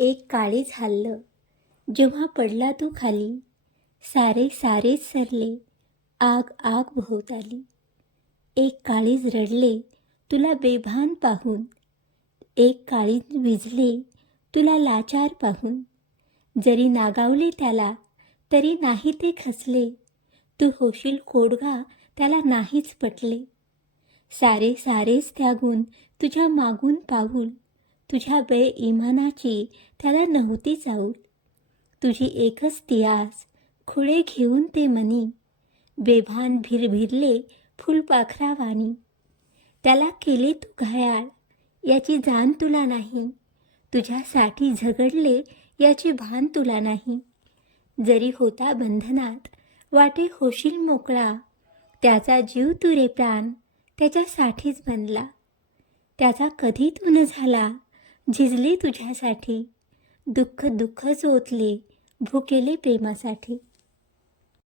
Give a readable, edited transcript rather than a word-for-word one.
एक काळीज हललं, जेव्हा पडला तू खाली, सारे सारेच सरले, आग आग भोवताली. एक काळीज रडले तुला बेभान पाहून, एक काळीज विझले तुला लाचार पाहून. जरी नागावले त्याला तरी नाही ते खचले, तू होशील कोडगा त्याला नाहीच पटले. सारे सारेच त्यागून तुझ्या मागून पाऊल, तुझ्या बेईमानाची त्याला नव्हती चाऊल. तुझी एकच ती आस, खुळे घेऊन ते मनी, बेभान भिरभिरले फुलपाखरावानी. त्याला केले तू घायाळ, याची जाण तुला नाही, तुझ्यासाठी झगडले याचे भान तुला नाही. जरी होता बंधनात वाटे होशील मोकळा, त्याचा जीव तू रे प्राण त्याच्यासाठीच बनला. त्याचा कधी तू न झाला, झिजले तुझ्यासाठी, दुःख दुःख ओतले भुकेले प्रेमासाठी.